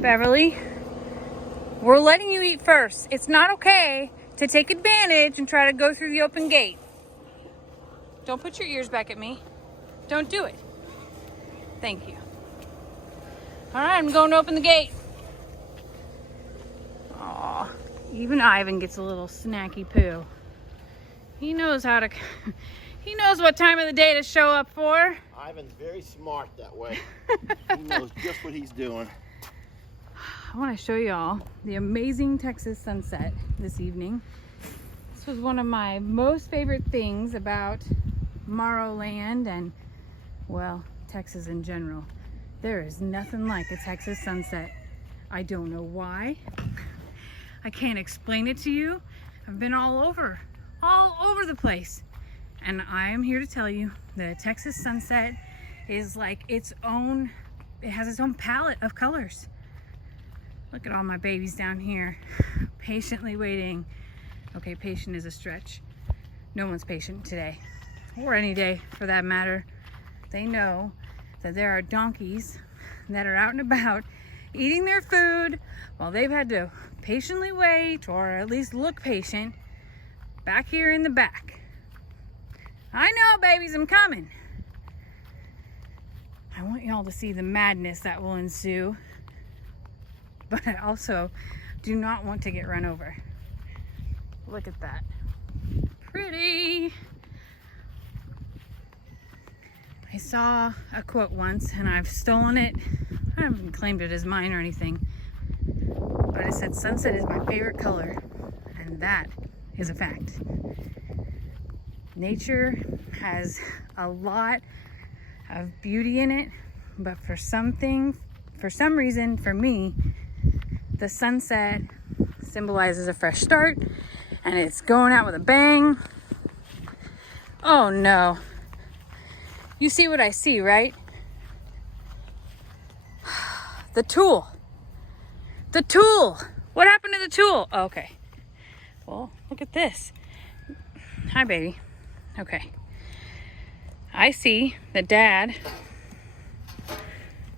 Beverly, we're letting you eat first. It's not okay to take advantage and try to go through the open gate. Don't put your ears back at me. Don't do it. Thank you. All right, I'm going to open the gate. Aw, even Ivan gets a little snacky poo. He knows how to, he knows what time of the day to show up for. Ivan's very smart that way. He knows just what he's doing. I want to show y'all the amazing Texas sunset this evening. This was one of my most favorite things about Tomorrowland and, well, Texas in general. There is nothing like a Texas sunset. I don't know why. I can't explain it to you. I've been all over the place. And I am here to tell you that a Texas sunset is like its own, it has its own palette of colors. Look at all my babies down here, patiently waiting. Okay, patient is a stretch. No one's patient today, or any day for that matter. They know that there are donkeys that are out and about eating their food while they've had to patiently wait, or at least look patient, back here in the back. I know, babies, I'm coming. I want y'all to see the madness that will ensue. But I also do not want to get run over. Look at that. Pretty. I saw a quote once and I've stolen it. I haven't claimed it as mine or anything. But it said, sunset is my favorite color. And that is a fact. Nature has a lot of beauty in it. But for some reason, for me, the sunset symbolizes a fresh start, and it's going out with a bang. Oh no. You see what I see, right? The tool. The tool. What happened to the tool? Oh, okay. Well, look at this. Hi, baby. Okay. I see that Dad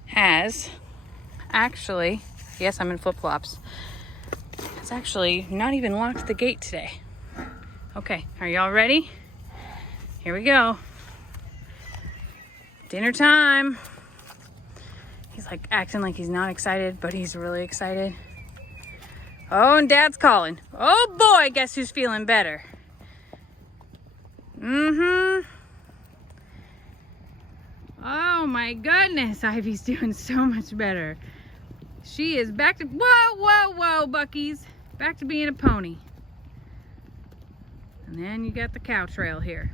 has actually, yes, I'm in flip-flops. It's actually not even locked the gate today. Okay, are y'all ready? Here we go. Dinner time. He's like acting like he's not excited, but he's really excited. Oh, and Dad's calling. Oh boy, guess who's feeling better? Oh my goodness, Ivy's doing so much better. She is back to, whoa, Bucky's. Back to being a pony. And then you got the cow trail here.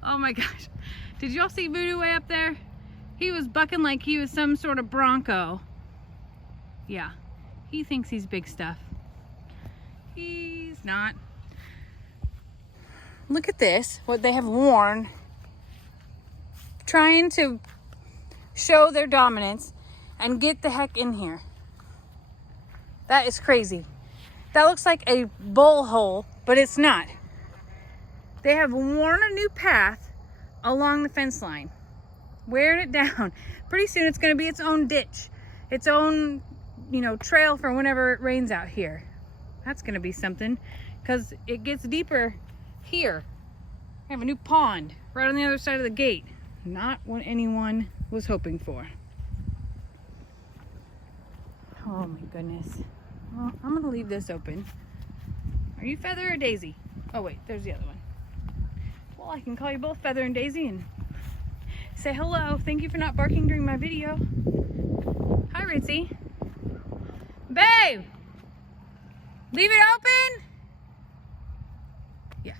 Oh my gosh. Did y'all see Voodoo way up there? He was bucking like he was some sort of bronco. Yeah, he thinks he's big stuff. He's not. Look at this, what they have worn. Trying to show their dominance and get the heck in here. That is crazy. That looks like a bull hole, but it's not. They have worn a new path along the fence line, wearing it down. Pretty soon it's going to be its own ditch, its own, trail for whenever it rains out here. That's going to be something, because it gets deeper here. I have a new pond right on the other side of the gate. Not what anyone was hoping for. Oh my goodness. Well, I'm gonna leave this open. Are you Feather or Daisy? Oh wait, there's the other one. Well, I can call you both Feather and Daisy and say hello. Thank you for not barking during my video. Hi, Ritzy. Babe! Leave it open? Yeah.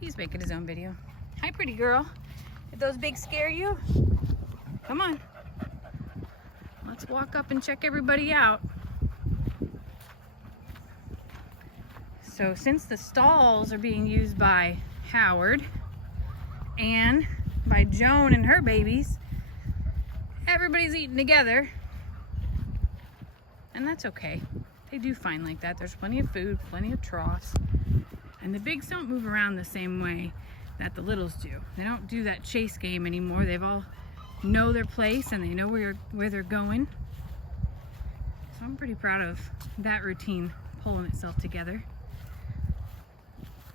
He's making his own video. Hi, pretty girl. Did those bigs scare you? Come on. Let's walk up and check everybody out. So since the stalls are being used by Howard and by Joan and her babies, everybody's eating together. And that's okay. They do fine like that. There's plenty of food, plenty of troughs. And the bigs don't move around the same way that the littles do. They don't do that chase game anymore. They've all know their place and they know where they're going. So I'm pretty proud of that routine pulling itself together.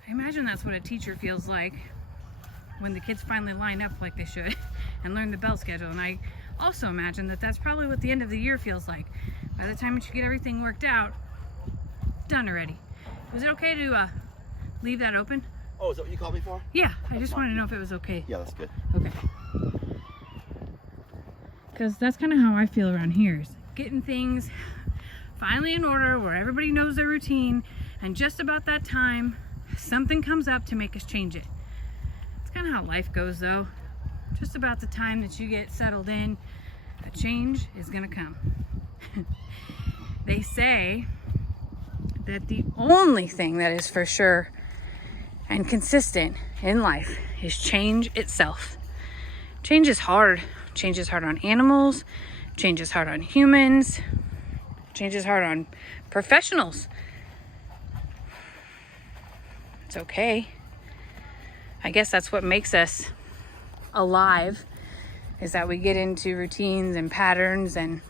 I imagine that's what a teacher feels like when the kids finally line up like they should and learn the bell schedule. And I also imagine that that's probably what the end of the year feels like. By the time that you get everything worked out, done already. Was it okay to leave that open? Oh, is that what you called me for? Yeah, I just wanted to know if it was okay. Yeah, that's good. Okay. Because that's kind of how I feel around here, is getting things finally in order where everybody knows their routine, and just about that time, something comes up to make us change it. It's kind of how life goes though. Just about the time that you get settled in, a change is gonna come. They say that the only thing that is for sure and consistent in life is change itself. Change is hard. Change is hard on animals. Change is hard on humans. Change is hard on professionals. It's okay. I guess that's what makes us alive, is that we get into routines and patterns and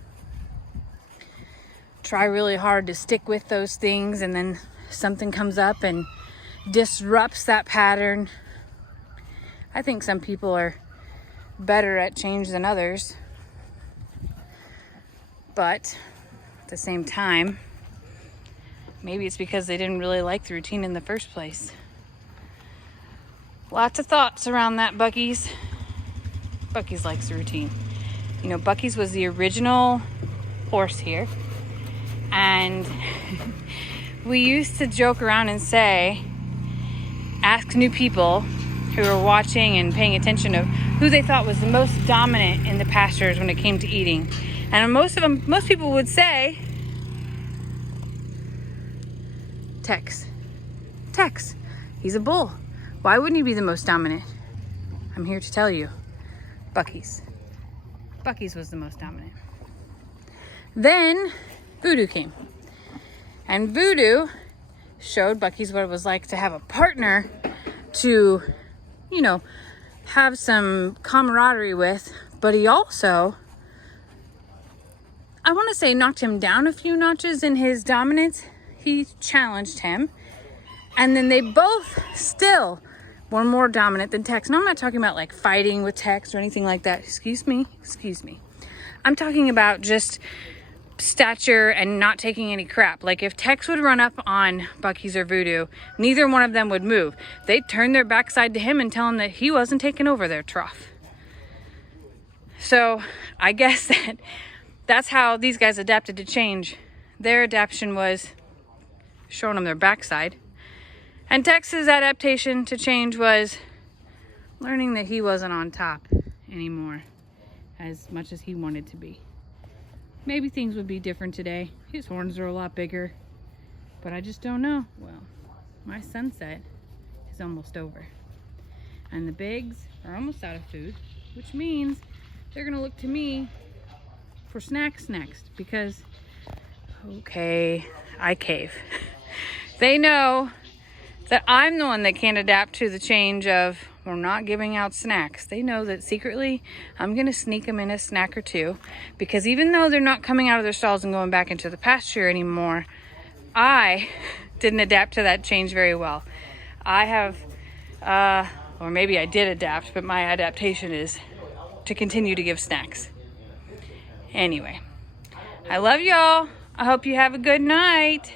try really hard to stick with those things, and then something comes up and disrupts that pattern. I think some people are better at change than others, but at the same time, maybe it's because they didn't really like the routine in the first place. Lots of thoughts around that, Buc-ee's. Buc-ee's likes the routine. You know, Buc-ee's was the original horse here, and we used to joke around and say, ask new people who were watching and paying attention of who they thought was the most dominant in the pastures when it came to eating. And most people would say, Tex. Tex, he's a bull. Why wouldn't he be the most dominant? I'm here to tell you, Buc-ee's. Buc-ee's was the most dominant. Then Voodoo came. And Voodoo showed Buc-ee's what it was like to have a partner to, you know, have some camaraderie with. But he also, I want to say, knocked him down a few notches in his dominance. He challenged him. And then they both still were more dominant than Tex. And I'm not talking about like fighting with Tex or anything like that. Excuse me. I'm talking about just stature and not taking any crap. Like if Tex would run up on Buc-ee's or Voodoo, neither one of them would move. They'd turn their backside to him and tell him that he wasn't taking over their trough. So I guess that's how these guys adapted to change. Their adaptation was showing them their backside. And Tex's adaptation to change was learning that he wasn't on top anymore as much as he wanted to be. Maybe things would be different today. His horns are a lot bigger, but I just don't know. Well, my sunset is almost over. And the bigs are almost out of food, which means they're gonna look to me for snacks next, because, okay, I cave. They know that I'm the one that can't adapt to the change of we're not giving out snacks. They know that secretly I'm gonna sneak them in a snack or two, because even though they're not coming out of their stalls and going back into the pasture anymore, I didn't adapt to that change very well. I have, or maybe I did adapt, but my adaptation is to continue to give snacks. Anyway, I love y'all. I hope you have a good night.